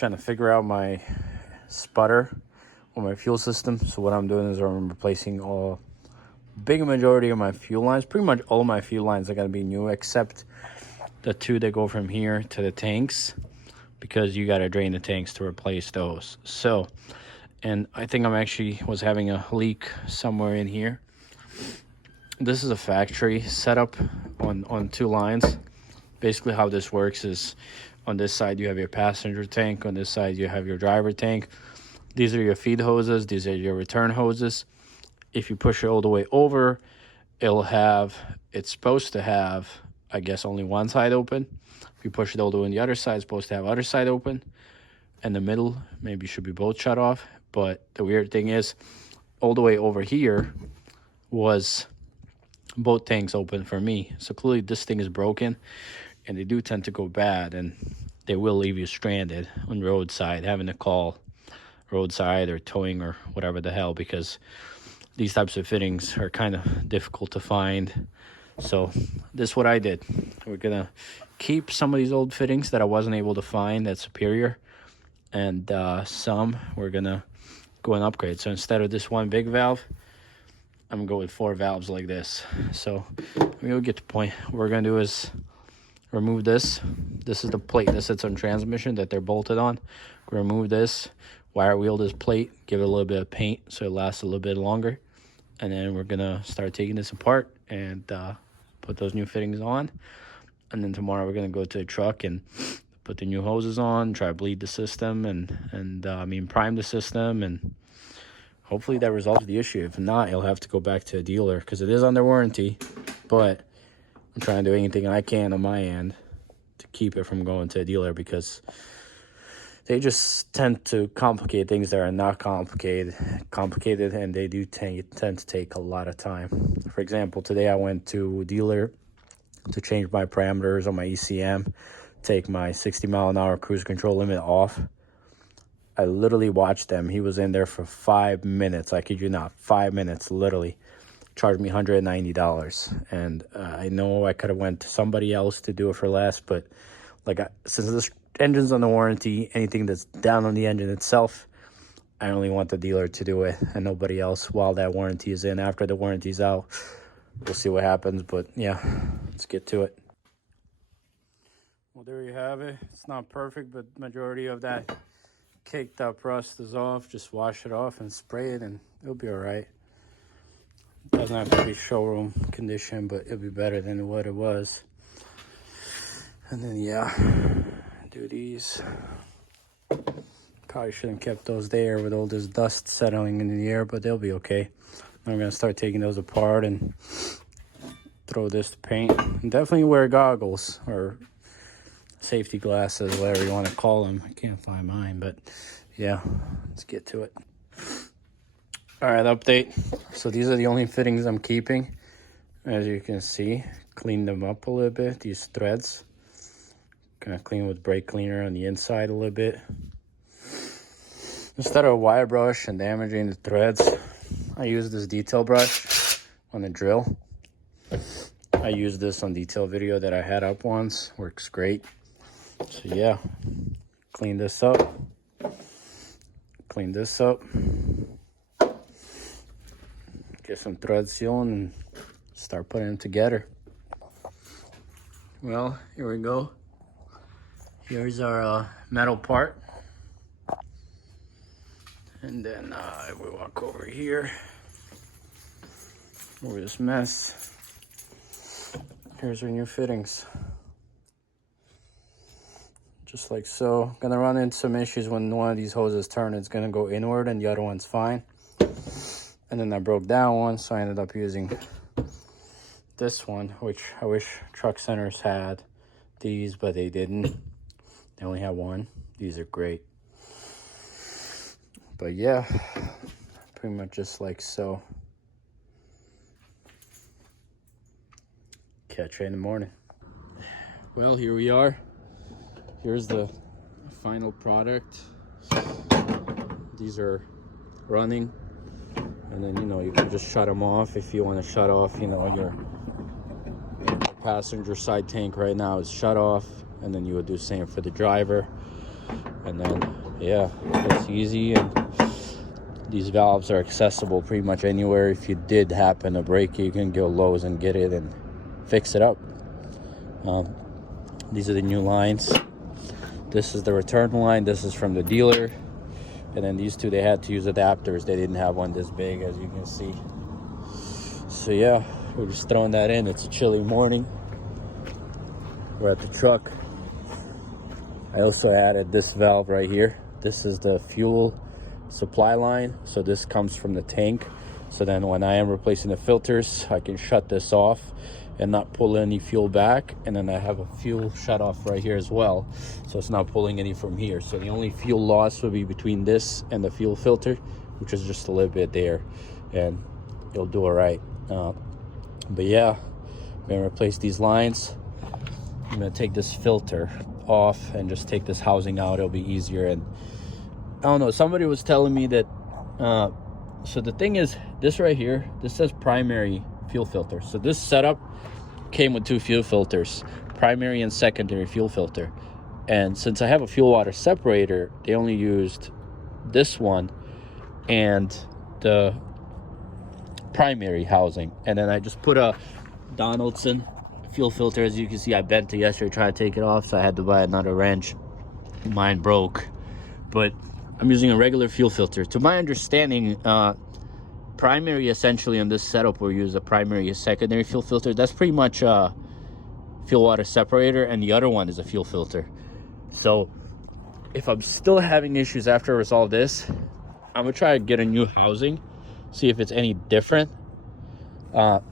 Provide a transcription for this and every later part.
trying to figure out my sputter on my fuel system. So what I'm doing is I'm replacing big majority of my fuel lines. Pretty much all my fuel lines are going to be new, except the two that go from here to the tanks, because you got to drain the tanks to replace those. So, and I think was having a leak somewhere in here. This is a factory setup on two lines. Basically how this works is on this side you have your passenger tank, on this side you have your driver tank. These are your feed hoses, these are your return hoses. If you push it all the way over, it's supposed to have, I guess, only one side open. If you push it all the way on the other side, it's supposed to have other side open. And the middle maybe should be both shut off. But the weird thing is, all the way over here was both tanks open for me. So clearly this thing is broken, and they do tend to go bad, and they will leave you stranded on roadside, having to call roadside or towing or whatever the hell, because these types of fittings are kind of difficult to find. So this is what I did. We're gonna keep some of these old fittings that I wasn't able to find at Superior, and some we're gonna go and upgrade. So instead of this one big valve, I'm gonna go with 4 valves like this. So we'll get to the point. What we're gonna do is remove this. This is the plate that sits on transmission that they're bolted on. Remove this, wire wheel this plate, give it a little bit of paint so it lasts a little bit longer, and then we're gonna start taking this apart and put those new fittings on. And then tomorrow we're gonna go to the truck and put the new hoses on, try to bleed the system and prime the system, and hopefully that resolves the issue. If not, you'll have to go back to a dealer because it is under warranty, but I'm trying to do anything I can on my end to keep it from going to a dealer, because they just tend to complicate things that are not complicated, and they do tend to take a lot of time. For example, today I went to a dealer to change my parameters on my ECM, take my 60-mile-an-hour cruise control limit off. I literally watched them. He was in there for 5 minutes. I kid you not, 5 minutes, literally. Charged me $190. And I know I could have went to somebody else to do it for less, but since this engine's under warranty, anything that's down on the engine itself, I only want the dealer to do it and nobody else while that warranty is in. After the warranty's out, we'll see what happens. But yeah, let's get to it. Well, there you have it. It's not perfect, but majority of that caked up rust is off. Just wash it off and spray it and it'll be all right. Doesn't have to be showroom condition, but it'll be better than what it was. And then yeah, do these. Probably shouldn't have kept those there with all this dust settling in the air, but they'll be okay. I'm gonna start taking those apart and throw this to paint. And definitely wear goggles or safety glasses, whatever you want to call them. I can't find mine, but yeah, let's get to it. All right, update. So these are the only fittings I'm keeping. As you can see, cleaned them up a little bit, these threads. Gonna clean with brake cleaner on the inside a little bit. Instead of a wire brush and damaging the threads, I use this detail brush on the drill. I used this on detail video that I had up once. Works great. So yeah, clean this up. Clean this up. Get some thread sealing and start putting them together. Well, here we go. Here's our metal part. And then we walk over here, over this mess. Here's our new fittings. Just like so. Gonna run into some issues when one of these hoses turn. It's gonna go inward and the other one's fine. And then I broke that one, so I ended up using this one, which I wish truck centers had these, but they didn't. They only have one. These are great. But yeah, pretty much just like so. Catch you in the morning. Well, here we are. Here's the final product. These are running. And then, you can just shut them off if you want to shut off, your passenger side tank right now is shut off. And then you would do the same for the driver. And then, yeah, it's easy, and these valves are accessible pretty much anywhere. If you did happen to break it, you can go Lowe's and get it and fix it up. These are the new lines. This is the return line. This is from the dealer. And then these two, they had to use adapters. They didn't have one this big, as you can see. So yeah, we're just throwing that in. It's a chilly morning. We're at the truck. I also added this valve right here. This is the fuel supply line. So this comes from the tank. So then when I am replacing the filters, I can shut this off and not pull any fuel back. And then I have a fuel shut off right here as well, so it's not pulling any from here. So the only fuel loss will be between this and the fuel filter, which is just a little bit there, and it'll do all right. But yeah, I'm gonna replace these lines. I'm gonna take this filter off and just take this housing out. It'll be easier. And I don't know, somebody was telling me that so the thing is, this right here, this says primary fuel filter. So this setup came with two fuel filters, primary and secondary fuel filter. And since I have a fuel water separator, they only used this one and the primary housing. And then I just put a Donaldson fuel filter. As you can see, I bent it yesterday, tried to take it off, so I had to buy another wrench. Mine broke. But I'm using a regular fuel filter. To my understanding, primary essentially in this setup will use a primary and secondary fuel filter. That's pretty much a fuel water separator, and the other one is a fuel filter. So if I'm still having issues after I resolve this, I'm gonna try to get a new housing, see if it's any different.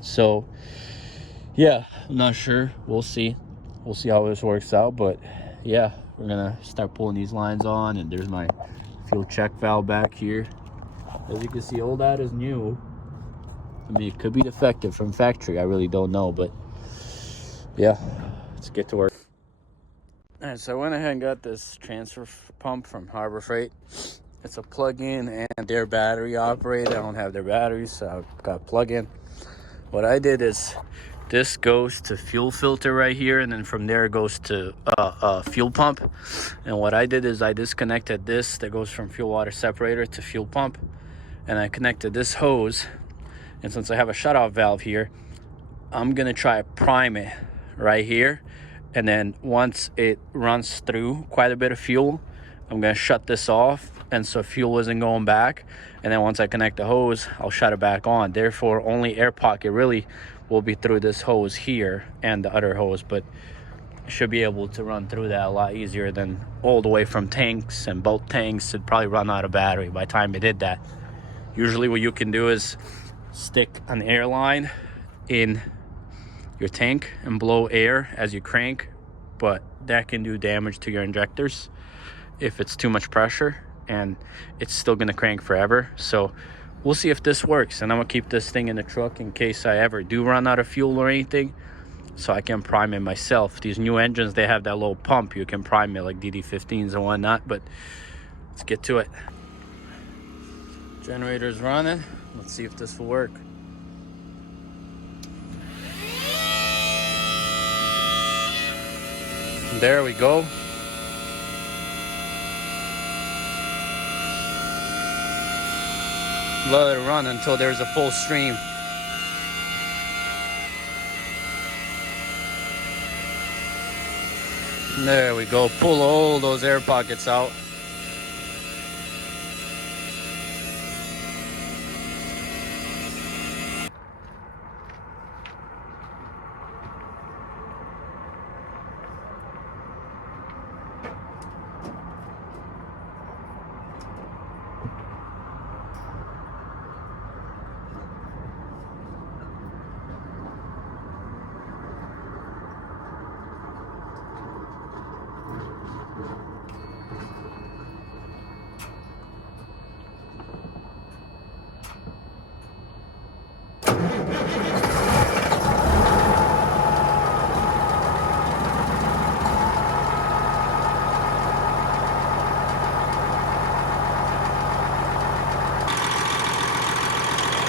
So yeah, I'm not sure. We'll see how this works out. But yeah, we're gonna start pulling these lines on. And there's my fuel check valve back here. As you can see, all that is new. I mean, it could be defective from factory. I really don't know, but yeah, let's get to work. All right, so I went ahead and got this transfer pump from Harbor Freight. It's a plug-in and their battery operated. I don't have their batteries, so I got plug-in. What I did is this goes to fuel filter right here, and then from there it goes to fuel pump. And what I did is I disconnected this that goes from fuel water separator to fuel pump, and I connected this hose. And since I have a shutoff valve here, I'm gonna try to prime it right here, and then once it runs through quite a bit of fuel, I'm gonna shut this off, and so fuel isn't going back. And then once I connect the hose, I'll shut it back on. Therefore, only air pocket really will be through this hose here and the other hose, but should be able to run through that a lot easier than all the way from tanks. And both tanks would probably run out of battery by the time it did that. Usually what you can do is stick an air line in your tank and blow air as you crank, but that can do damage to your injectors if it's too much pressure, and it's still gonna crank forever. So we'll see if this works, and I'm gonna keep this thing in the truck in case I ever do run out of fuel or anything, so I can prime it myself. These new engines, they have that little pump you can prime it, like DD15s and whatnot. But let's get to it. Generator's running. Let's see if this will work. There we go. Let it run until there's a full stream. There we go. Pull all those air pockets out.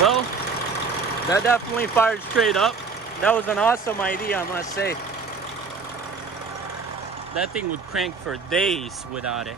Well, that definitely fired straight up. That was an awesome idea, I must say. that thing would crank for days without it.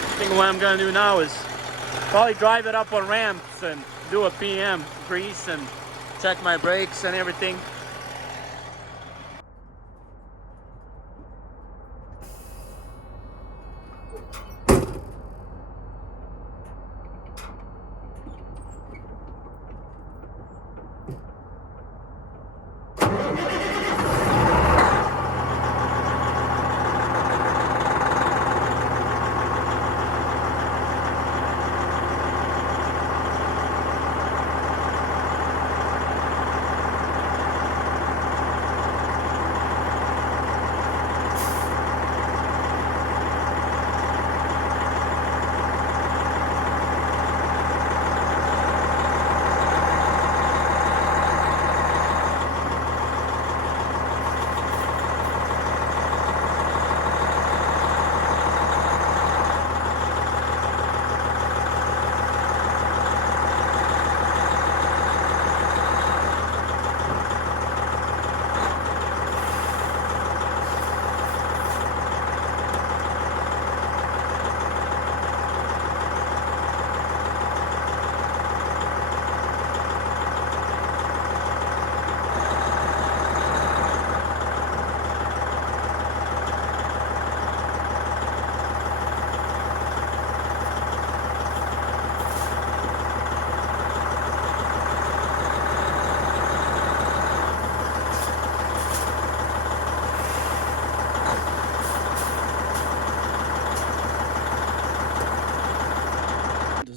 I think what I'm gonna do now is probably drive it up on ramps and do a PM, grease and check my brakes and everything.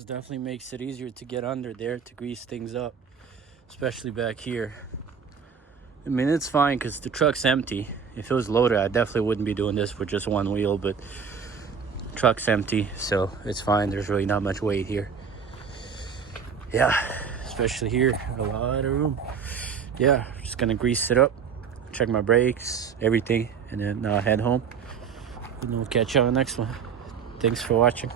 Definitely makes it easier to get under there to grease things up, especially back here. I mean, it's fine because the truck's empty. If it was loaded, I definitely wouldn't be doing this with just one wheel, but the truck's empty, so it's fine. There's really not much weight here. Yeah, especially here, a lot of room. Yeah, just gonna grease it up, check my brakes, everything, and then head home. And we'll catch you on the next one. Thanks for watching.